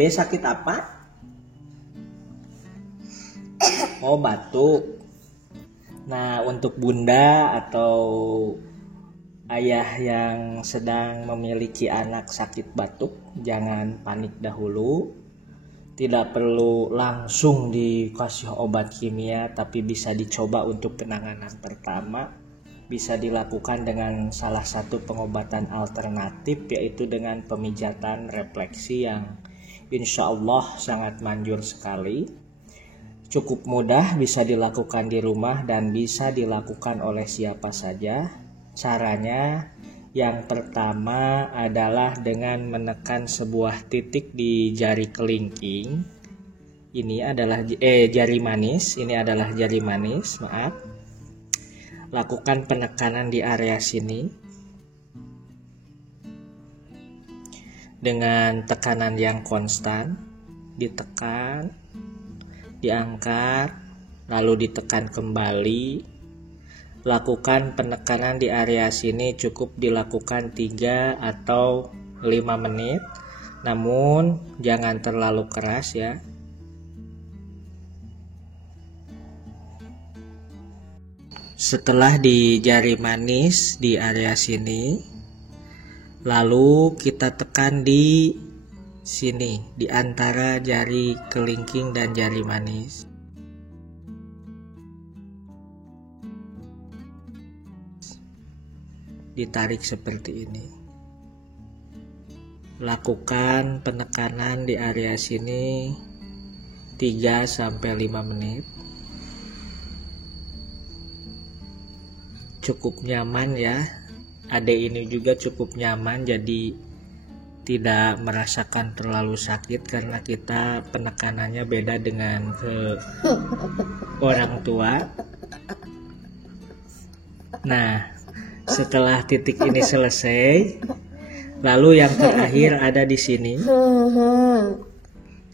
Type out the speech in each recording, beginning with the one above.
Dede sakit apa? Oh, batuk. Nah, untuk bunda atau ayah yang sedang memiliki anak sakit batuk, jangan panik dahulu. Tidak perlu langsung dikasih obat kimia, tapi bisa dicoba untuk penanganan pertama. Bisa dilakukan dengan salah satu pengobatan alternatif, yaitu dengan pemijatan refleksi yang insya Allah sangat manjur sekali. Cukup mudah, bisa dilakukan di rumah dan bisa dilakukan oleh siapa saja. Caranya yang pertama adalah dengan menekan sebuah titik di jari kelingking. Ini adalah jari manis, maaf. Lakukan penekanan di area sini dengan tekanan yang konstan, ditekan, diangkat, lalu ditekan kembali. Lakukan penekanan di area sini cukup dilakukan 3 atau 5 menit, namun jangan terlalu keras ya. Setelah di jari manis di area sini, lalu kita tekan di sini, di antara jari kelingking dan jari manis. Ditarik seperti ini. Lakukan penekanan di area sini 3-5 menit. Cukup nyaman ya. Adek ini juga cukup nyaman, jadi tidak merasakan terlalu sakit karena kita penekanannya beda dengan ke orang tua. Nah, setelah titik ini selesai, lalu yang terakhir ada di sini.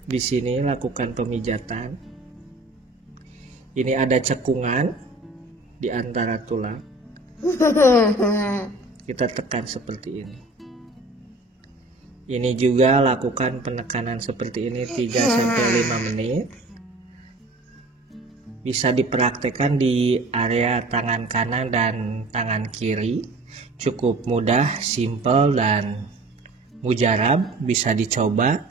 Di sini lakukan pemijatan. Ini ada cekungan di antara tulang. Kita tekan seperti ini. Ini juga lakukan penekanan seperti ini 3-5 menit. Bisa dipraktekkan di area tangan kanan dan tangan kiri. Cukup mudah, simple dan mujarab, bisa dicoba.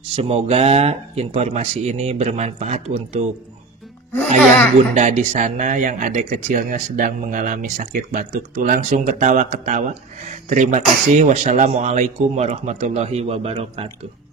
Semoga informasi ini bermanfaat untuk ayah bunda di sana yang adik kecilnya sedang mengalami sakit batuk. Tuh langsung ketawa-ketawa. Terima kasih. Wassalamualaikum warahmatullahi wabarakatuh.